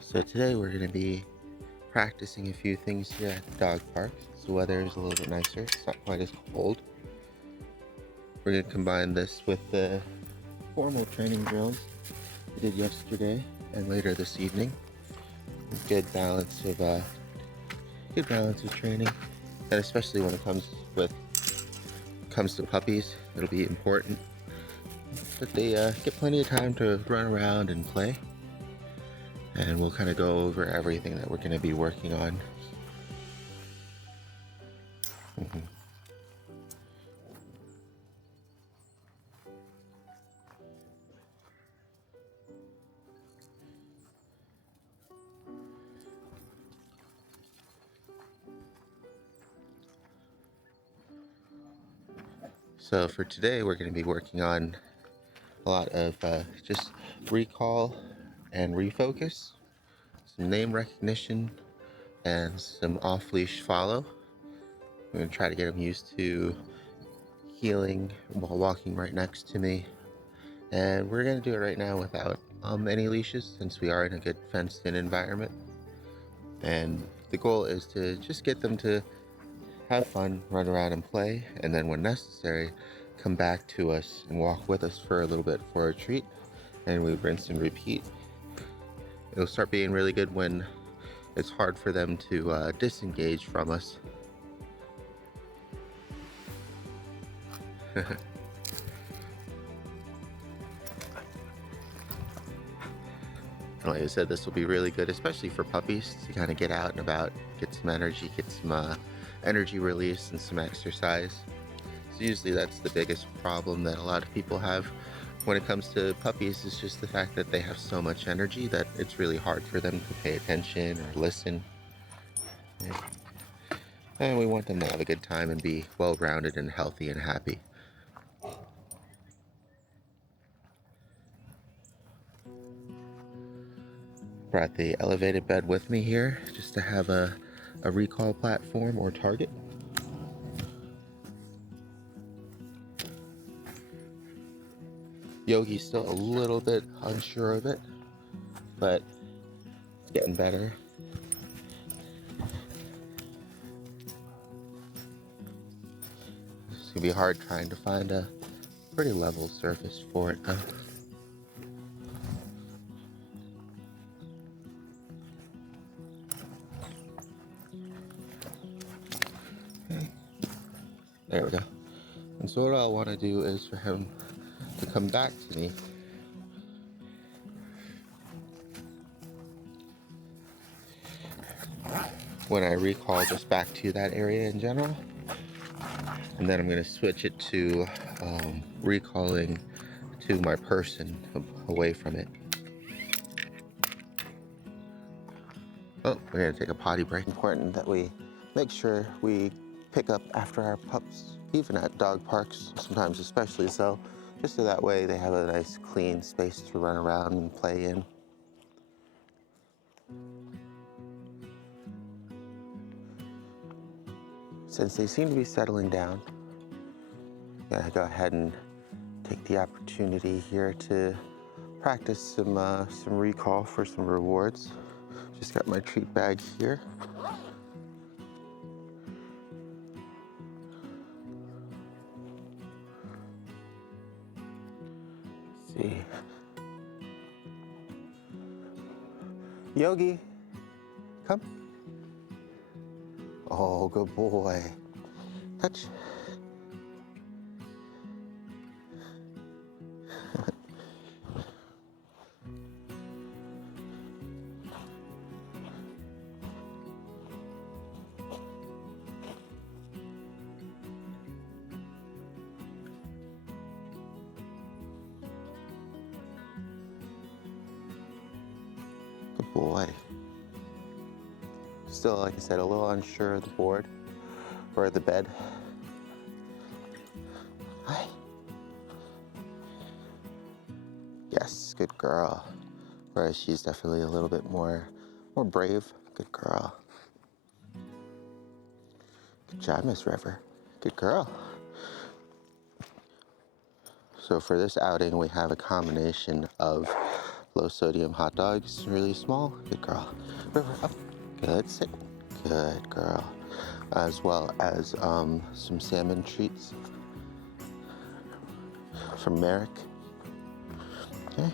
So today we're going to be practicing a few things here at the dog park. So the weather is a little bit nicer, it's not quite as cold. We're going to combine this with the formal training drills we did yesterday and later this evening. Good balance of training, and especially when it comes to puppies, it'll be important that they get plenty of time to run around and play. And we'll kind of go over everything that we're going to be working on. So for today, we're going to be working on a lot of just recall and refocus, some name recognition, and some off-leash follow. I'm going to try to get them used to heeling while walking right next to me. And we're going to do it right now without any leashes, since we are in a good fenced-in environment. And the goal is to just get them to have fun, run around and play, and then when necessary, come back to us and walk with us for a little bit for a treat, and we rinse and repeat. It'll start being really good when it's hard for them to disengage from us. Like I said, this will be really good, especially for puppies, to kind of get out and about, get some energy, get some energy release and some exercise. So usually that's the biggest problem that a lot of people have when it comes to puppies, is just the fact that they have so much energy that it's really hard for them to pay attention or listen. And we want them to have a good time and be well-rounded and healthy and happy. Brought the elevated bed with me here just to have a recall platform or target. Yogi's still a little bit unsure of it, but it's getting better. It's gonna be hard trying to find a pretty level surface for it though. There we go. And so what I want to do is for him to come back to me. When I recall just back to that area in general. And then I'm going to switch it to recalling to my person away from it. Oh, we're going to take a potty break. Important that we make sure we pick up after our pups, even at dog parks, sometimes especially so, just so that way they have a nice clean space to run around and play in. Since they seem to be settling down, I'm gonna go ahead and take the opportunity here to practice some recall for some rewards. Just got my treat bag here. Let's see. Yogi, come. Oh, good boy. Touch. boy. Still, like I said, a little unsure of the board or the bed. Hi. Yes, good girl. Whereas she's definitely a little bit more brave. Good girl. Good job, Miss River. Good girl. So for this outing, we have a combination of low sodium hot dogs, really small. Good girl. River, up. Good, sit. Good girl. As well as some salmon treats from Merrick. Okay.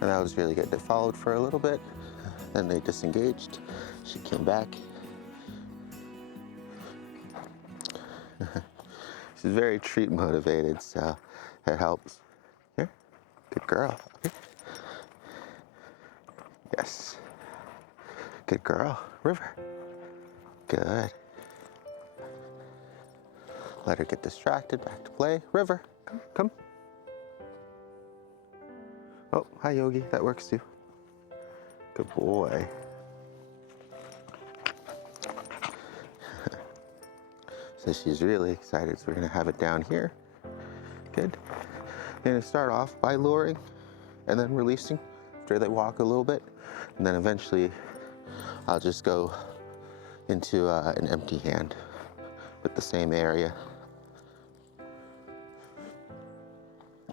And that was really good. They followed for a little bit, then they disengaged. She came back. She's very treat motivated, so it helps. Here, good girl. Here. Yes. Good girl. River. Good. Let her get distracted, back to play. River, come, come. Oh, hi Yogi, that works too. Good boy. So she's really excited, so we're gonna have it down here. Good. We're gonna start off by luring and then releasing after they walk a little bit. And then eventually I'll just go into an empty hand with the same area,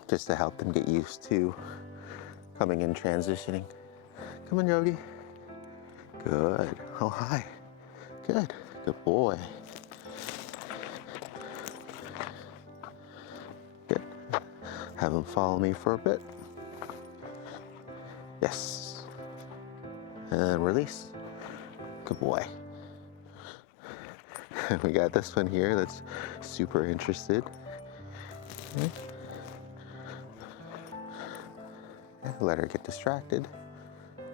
just to help them get used to coming and transitioning. Come on, Yogi. Good. Oh, hi. Good. Good boy. Good. Have him follow me for a bit. Yes. And then release. Good boy. We got this one here that's super interested. Okay. Let her get distracted.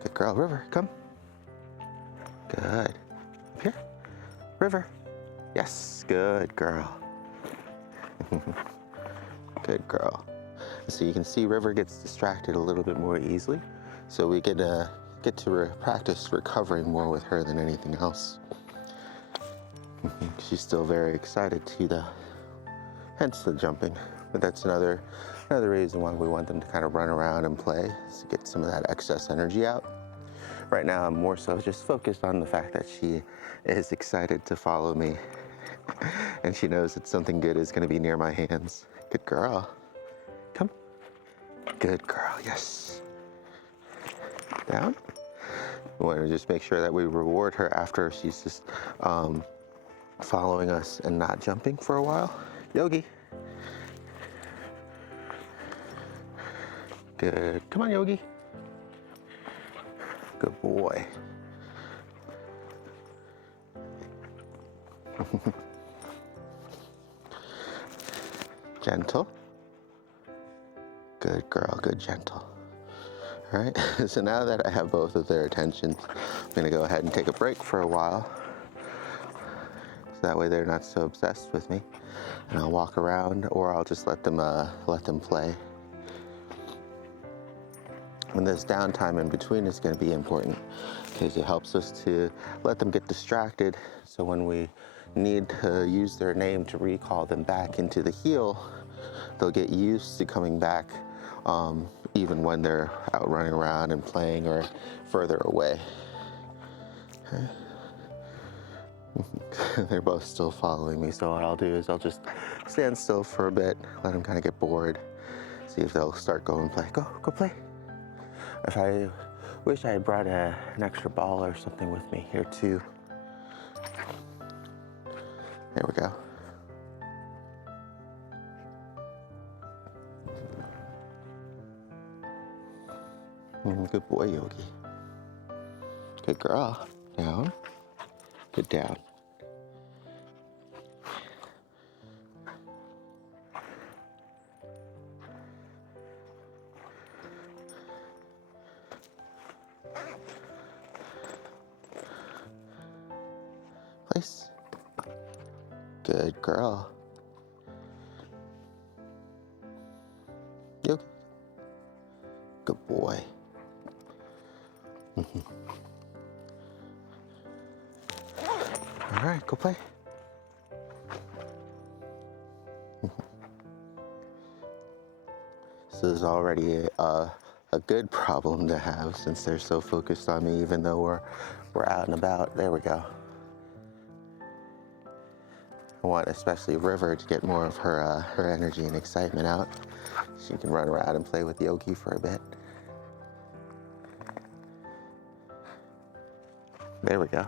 Good girl. River, come. Good. Up here. River. Yes, good girl. Good girl. So you can see River gets distracted a little bit more easily. So we get to practice recovering more with her than anything else. She's still very excited too, though. Hence the jumping. But that's another reason why we want them to kind of run around and play, is to get some of that excess energy out. Right now, I'm more so just focused on the fact that she is excited to follow me. And she knows that something good is gonna be near my hands. Good girl. Come. Good girl, yes. Down. We want to just make sure that we reward her after she's just following us and not jumping for a while. Yogi. Good. Come on, Yogi. Good boy. Gentle. Good girl, good gentle. All right, so now that I have both of their attentions, I'm gonna go ahead and take a break for a while. So that way they're not so obsessed with me. And I'll walk around, or I'll just let them play. And this downtime in between is gonna be important because it helps us to let them get distracted. So when we need to use their name to recall them back into the heel, they'll get used to coming back even when they're out running around and playing or further away. Okay. They're both still following me, so what I'll do is I'll just stand still for a bit, let them kind of get bored, see if they'll start going play. Go play. If I wish I had brought an extra ball or something with me here too. There we go. Good boy, Yogi. Good girl. Down. Good down. Place. Good girl. Yogi. boy. All right, go play. This is already a good problem to have since they're so focused on me, even though we're out and about. There we go. I want especially River to get more of her energy and excitement out. She can run around and play with Yogi for a bit. There we go.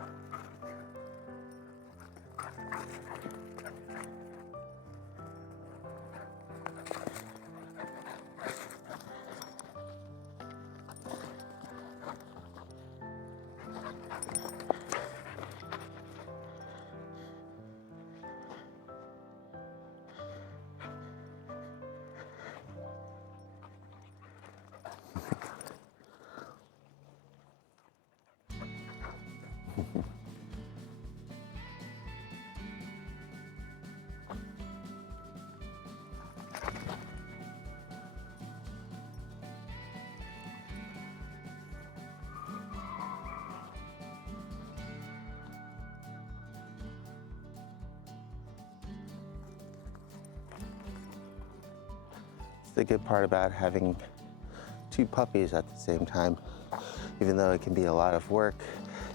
The good part about having two puppies at the same time, even though it can be a lot of work,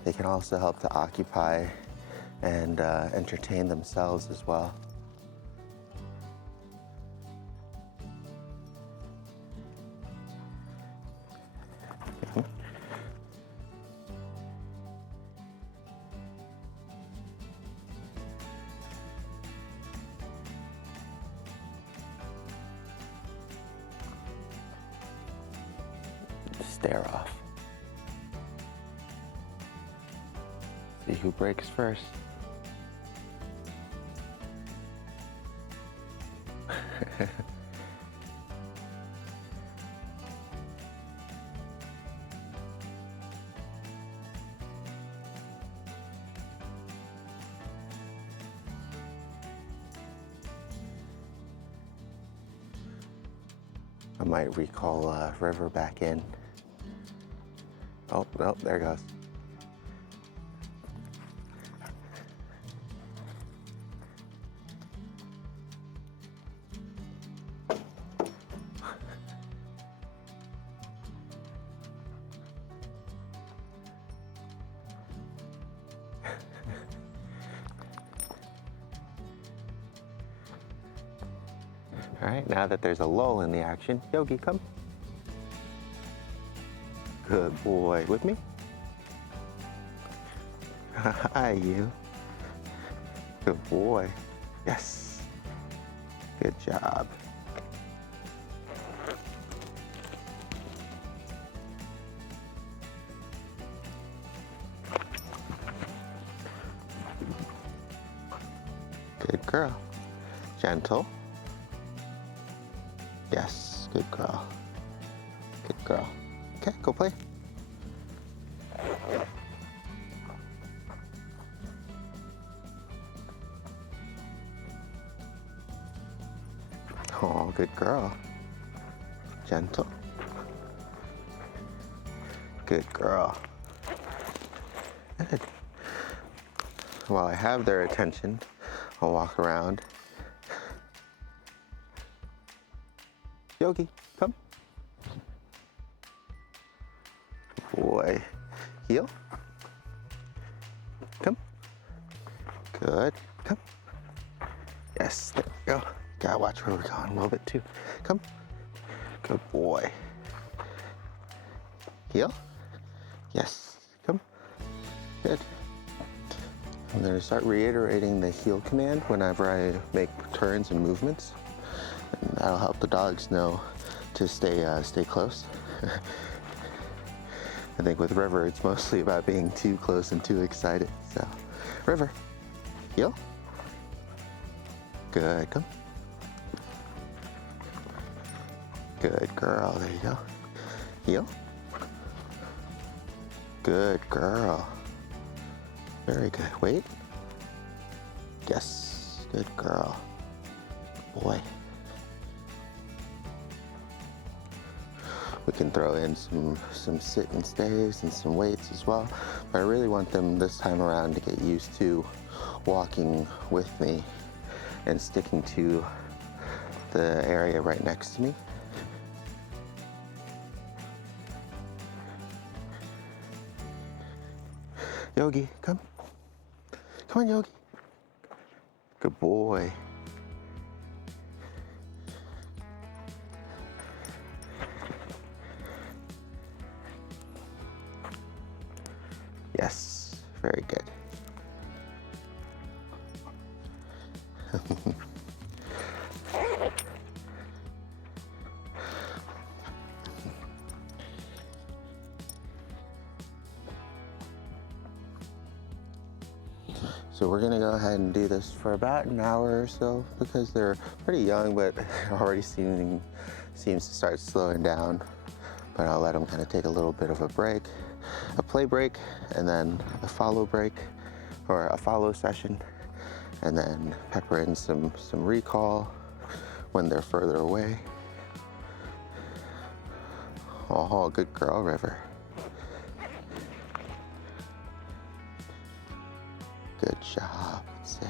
they can also help to occupy and entertain themselves as well. Stare off. See who breaks first. I might recall River back in. Oh, no, there it goes. All right, now that there's a lull in the action, Yogi, come. Good boy. With me? Hi, you. Good boy. Yes. Good job. Good girl. Gentle. Yes, good girl. Good girl. Okay, go play. Oh, good girl. Gentle. Good girl. Good. While I have their attention, I'll walk around. Yogi, come. Boy. Heel. Come. Good. Come. Yes, there we go. Gotta watch where we're going a little bit too. Come. Good boy. Heel. Yes. Come. Good. I'm going to start reiterating the heel command whenever I make turns and movements. And that'll help the dogs know to stay close. I think with River, it's mostly about being too close and too excited. So, River, heel. Good, come. Good girl, there you go. Heel. Good girl. Very good. Wait. Yes, good girl. Boy. We can throw in some sit and stays and some weights as well. But I really want them this time around to get used to walking with me and sticking to the area right next to me. Yogi, come. Come on, Yogi. Good boy. Yes, very good. So we're gonna go ahead and do this for about an hour or so because they're pretty young, but already seems to start slowing down. But I'll let them kind of take a little bit of a break, a play break, and then a follow break, or a follow session, and then pepper in some recall when they're further away. Oh, good girl, River. Good job. That's it.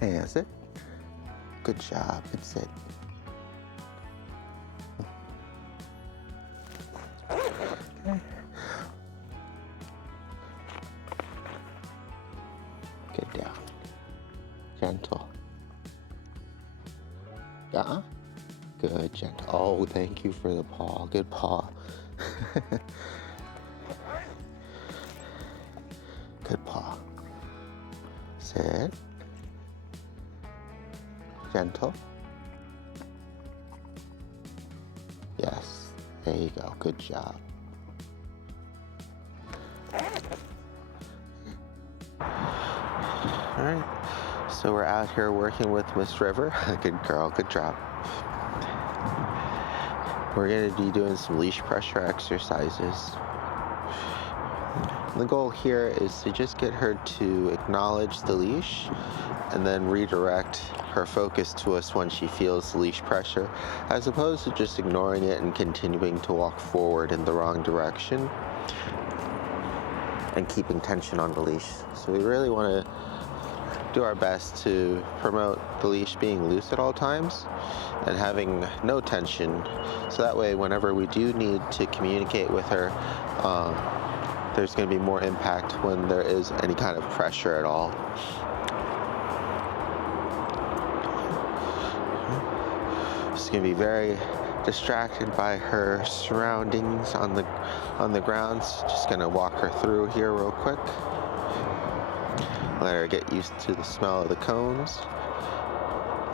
Hey, that's it. Good job. That's it. Okay. Get down. Gentle. Good, gentle. Oh, thank you for the paw. Good paw. Good paw. Sit. Gentle. Yes. There you go. Good job. All right. So we're out here working with Miss River. Good girl. Good job. We're going to be doing some leash pressure exercises. The goal here is to just get her to acknowledge the leash and then redirect her focus to us when she feels the leash pressure, as opposed to just ignoring it and continuing to walk forward in the wrong direction and keeping tension on the leash. So we really want to do our best to promote the leash being loose at all times and having no tension, so that way whenever we do need to communicate with her, there's going to be more impact when there is any kind of pressure at all. She's going to be very distracted by her surroundings on the grounds. Just going to walk her through here real quick. Let her get used to the smell of the cones.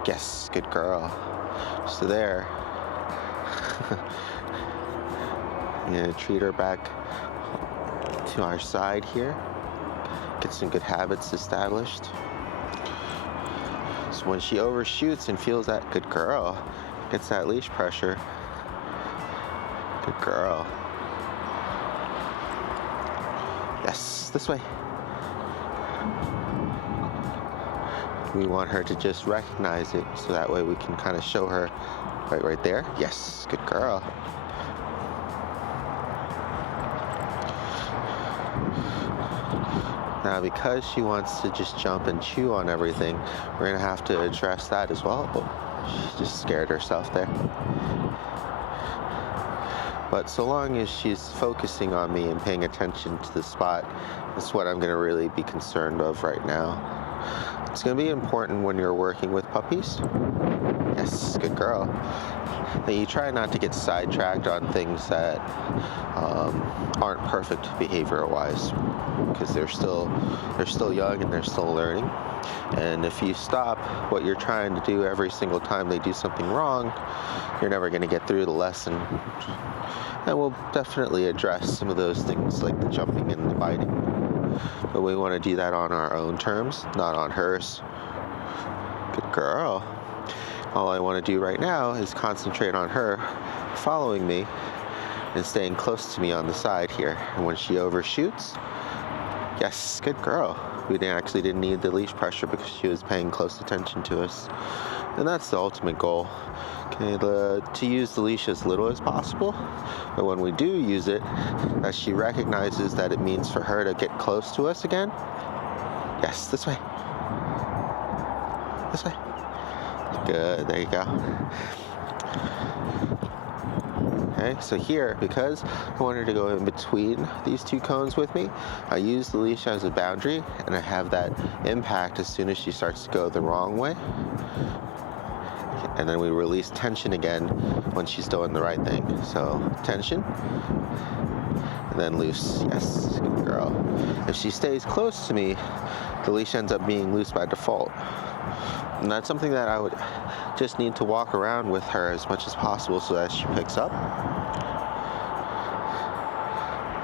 Yes, good girl. So there. I'm going to treat her back to our side here. Get some good habits established. So when she overshoots and feels that, good girl, gets that leash pressure. Good girl. Yes, this way. We want her to just recognize it, so that way we can kind of show her right there. Yes, good girl. Now, because she wants to just jump and chew on everything, we're going to have to address that as well. Oh, she just scared herself there. But so long as she's focusing on me and paying attention to the spot, that's what I'm going to really be concerned of right now. It's going to be important when you're working with puppies. Yes, good girl. That you try not to get sidetracked on things that aren't perfect behavior-wise, because they're still young and they're still learning. And if you stop what you're trying to do every single time they do something wrong, you're never going to get through the lesson. And we'll definitely address some of those things like the jumping and the biting. But we want to do that on our own terms, not on hers. Good girl. All I want to do right now is concentrate on her following me and staying close to me on the side here. And when she overshoots, yes, good girl. We actually didn't need the leash pressure because she was paying close attention to us. And that's the ultimate goal. Okay, to use the leash as little as possible, but when we do use it, that she recognizes that it means for her to get close to us again. Yes, this way. This way. Good, there you go. Okay, so here, because I want her to go in between these two cones with me, I use the leash as a boundary, and I have that impact as soon as she starts to go the wrong way. And then we release tension again when she's doing the right thing. So tension, and then loose. Yes, good girl. If she stays close to me, the leash ends up being loose by default. And that's something that I would just need to walk around with her as much as possible so that she picks up.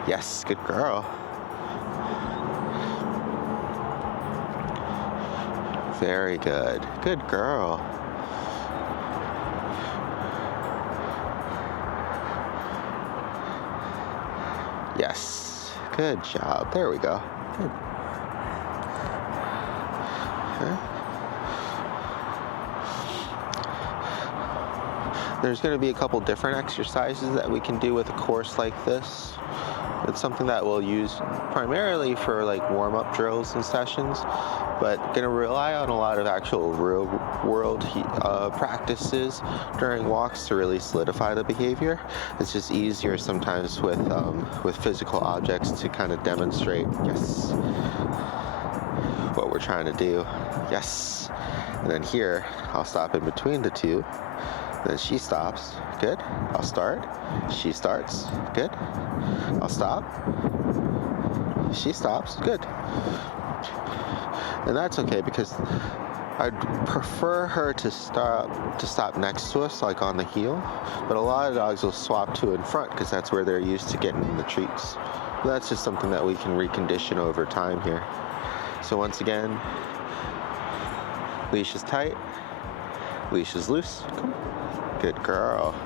Yes, good girl. Very good. Good girl. Yes, good job. There we go. Good. Okay. There's going to be a couple different exercises that we can do with a course like this. It's something that we'll use primarily for like warm-up drills and sessions, but going to rely on a lot of actual real-world practices during walks to really solidify the behavior. It's just easier sometimes with physical objects to kind of demonstrate, yes, what we're trying to do. Yes. And then here, I'll stop in between the two. Then she stops. Good. I'll start. She starts. Good. I'll stop. She stops. Good. And that's okay because I'd prefer her to stop next to us, like on the heel. But a lot of dogs will swap to in front because that's where they're used to getting the treats. But that's just something that we can recondition over time here. So once again, leash is tight. Leash is loose. Come. Good girl.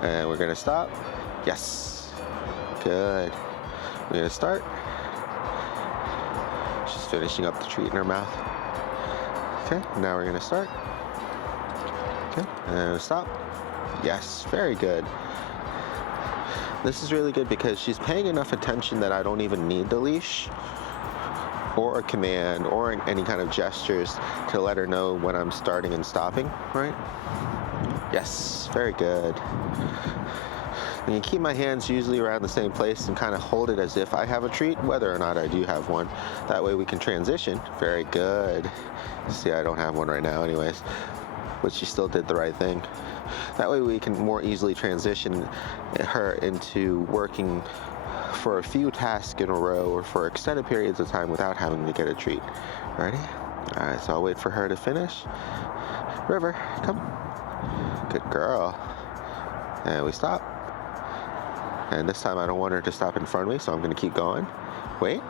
And we're gonna stop. Yes. Good. We're gonna start. She's finishing up the treat in her mouth. Okay, now we're gonna start. Okay, and stop. Yes, very good. This is really good because she's paying enough attention that I don't even need the leash or a command or any kind of gestures to let her know when I'm starting and stopping, right? Yes, very good. And you keep my hands usually around the same place and kind of hold it as if I have a treat, whether or not I do have one. That way we can transition. Very good. See, I don't have one right now anyways, but she still did the right thing. That way we can more easily transition her into working for a few tasks in a row or for extended periods of time without having to get a treat. Ready? All right, so I'll wait for her to finish. River, come. Good girl. And we stop. And this time I don't want her to stop in front of me, so I'm gonna keep going. Wait.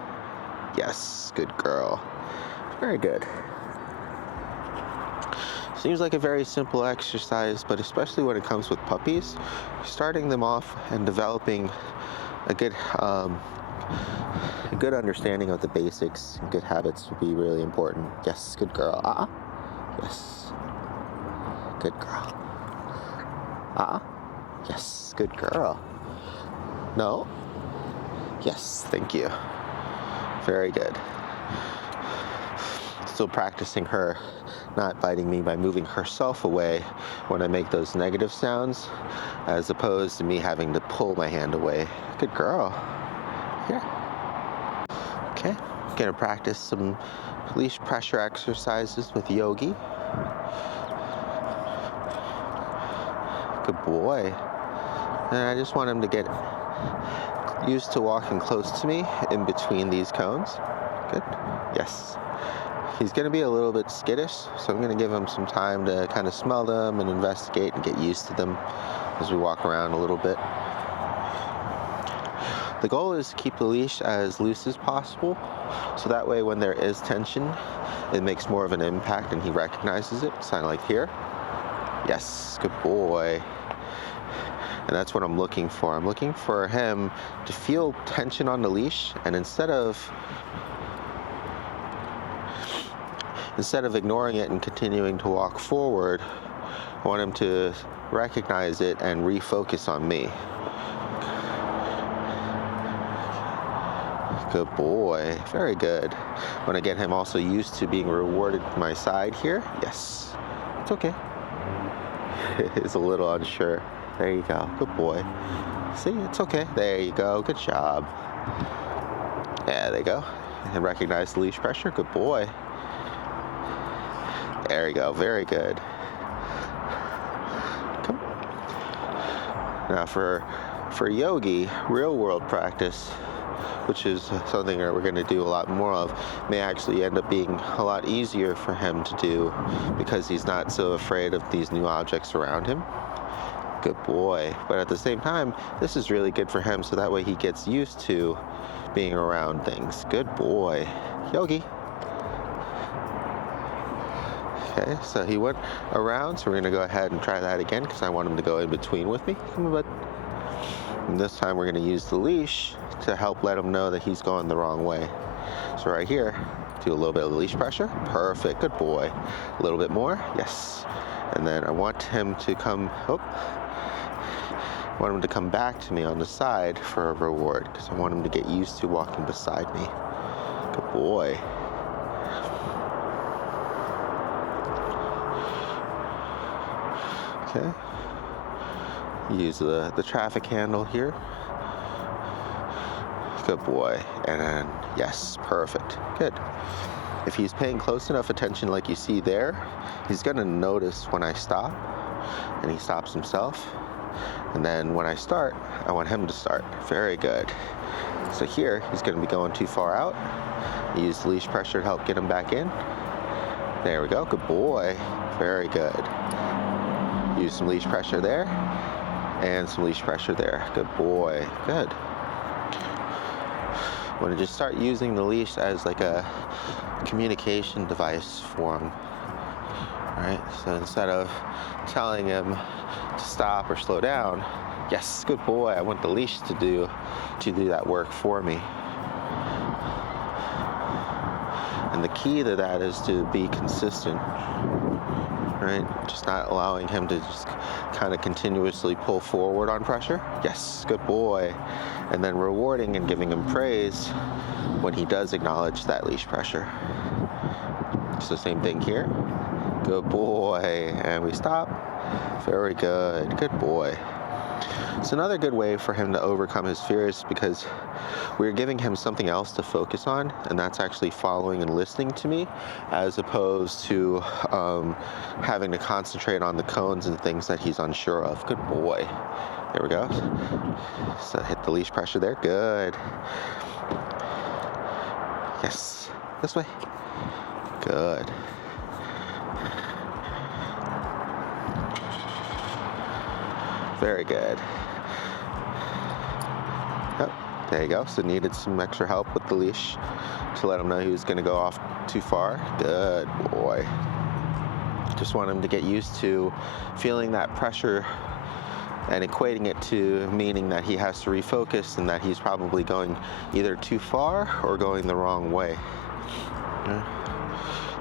Yes, good girl. Very good. Seems like a very simple exercise, but especially when it comes with puppies, starting them off and developing a good understanding of the basics and good habits would be really important. Yes, good girl. Yes. Good girl. Yes, good girl. No. Yes, thank you. Very good. Still practicing her not biting me by moving herself away when I make those negative sounds, as opposed to me having to pull my hand away. Good girl. Here. Okay, gonna practice some leash pressure exercises with Yogi. Good boy. And I just want him to get used to walking close to me in between these cones. Good. Yes. He's going to be a little bit skittish, so I'm going to give him some time to kind of smell them and investigate and get used to them as we walk around a little bit. The goal is to keep the leash as loose as possible, so that way when there is tension, it makes more of an impact and he recognizes it. Kind of like here. Yes, good boy. And that's what I'm looking for. I'm looking for him to feel tension on the leash, and instead of instead of ignoring it and continuing to walk forward, I want him to recognize it and refocus on me. Good boy. Very good. I want to get him also used to being rewarded to my side here. Yes. It's okay. He's a little unsure. There you go. Good boy. See, it's okay. There you go. Good job. Yeah, there you go. And recognize the leash pressure. Good boy. There you go. Very good. Come. Now for Yogi, real world practice, which is something that we're going to do a lot more of, may actually end up being a lot easier for him to do because he's not so afraid of these new objects around him. Good boy. But at the same time, this is really good for him so that way he gets used to being around things. Good boy. Yogi. Okay, so he went around, so we're going to go ahead and try that again because I want him to go in between with me. Come on, bud. And this time we're going to use the leash to help let him know that he's going the wrong way. So right here, do a little bit of the leash pressure. Perfect. Good boy. A little bit more. Yes. And then I want him to come, I want him to come back to me on the side for a reward because I want him to get used to walking beside me. Good boy. Okay. Use the traffic handle here. Good boy. And then, yes, perfect. Good. If he's paying close enough attention like you see there, he's going to notice when I stop, and he stops himself. And then when I start, I want him to start. Very good. So here, he's going to be going too far out. Use the leash pressure to help get him back in. There we go. Good boy. Very good. Use some leash pressure there. And some leash pressure there. Good boy. Good. I'm going to just start using the leash as like a communication device for him. Alright, so instead of telling him to stop or slow down, yes, good boy, I want the leash to do that work for me. And the key to that is to be consistent. Right? Just not allowing him to just kind of continuously pull forward on pressure. Yes, good boy. And then rewarding and giving him praise when he does acknowledge that leash pressure. So same thing here. Good boy. And we stop. Very good. Good boy. It's another good way for him to overcome his fears because we're giving him something else to focus on, and that's actually following and listening to me, as opposed to having to concentrate on the cones and things that he's unsure of. Good boy. There we go. So hit the leash pressure there. Good. Yes. This way. Good. Very good. Yep, there you go. So needed some extra help with the leash to let him know he was going to go off too far. Good boy. Just want him to get used to feeling that pressure and equating it to meaning that he has to refocus and that he's probably going either too far or going the wrong way. Yeah.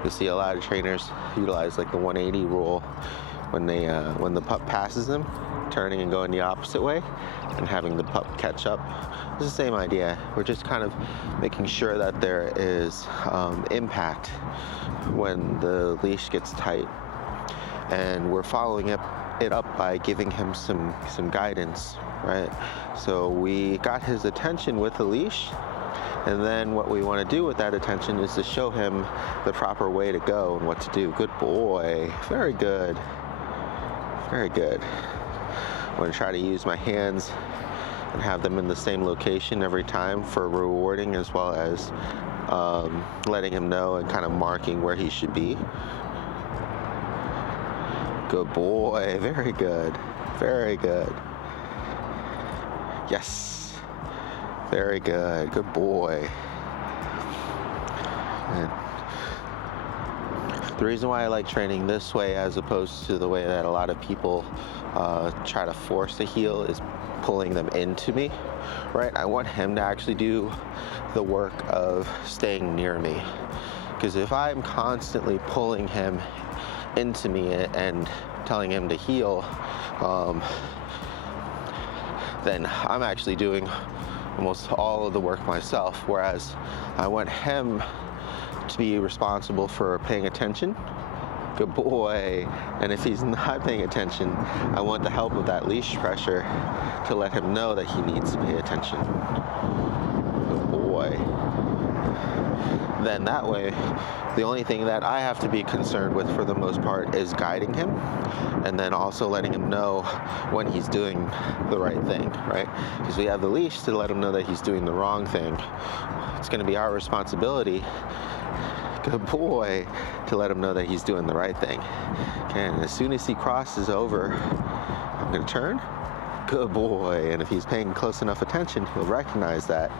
You'll see a lot of trainers utilize like the 180 rule when the pup passes them, turning and going the opposite way and having the pup catch up. It's the same idea. We're just kind of making sure that there is impact when the leash gets tight, and we're following it up by giving him some guidance, right? So we got his attention with the leash, and then what we want to do with that attention is to show him the proper way to go and what to do. Good boy. Very good. Very good. I'm going to try to use my hands and have them in the same location every time for rewarding, as well as letting him know and kind of marking where he should be. Good boy. Very good. Very good. Yes. Very good. Good boy. And the reason why I like training this way as opposed to the way that a lot of people try to force the heel is pulling them into me, right? I want him to actually do the work of staying near me. Because if I'm constantly pulling him into me and telling him to heel, then I'm actually doing almost all of the work myself, whereas I want him to be responsible for paying attention. Good boy. And if he's not paying attention, I want the help of that leash pressure to let him know that he needs to pay attention. Good boy. Then that way, the only thing that I have to be concerned with for the most part is guiding him, and then also letting him know when he's doing the right thing, right? Because we have the leash to let him know that he's doing the wrong thing. It's going to be our responsibility, good boy, to let him know that he's doing the right thing. Okay, and as soon as he crosses over, I'm going to turn. Good boy. And if he's paying close enough attention, he'll recognize that.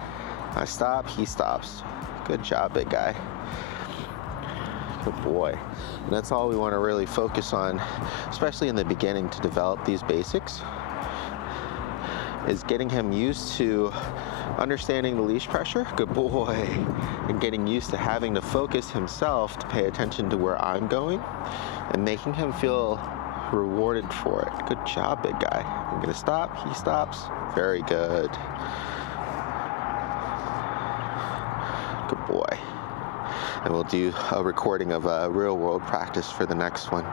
I stop, he stops. Good job, big guy. Good boy. And that's all we want to really focus on, especially in the beginning, to develop these basics, is getting him used to understanding the leash pressure, good boy, and getting used to having to focus himself to pay attention to where I'm going, and making him feel rewarded for it. Good job, big guy. I'm gonna stop, he stops. Very good. Good boy. And we'll do a recording of a real world practice for the next one.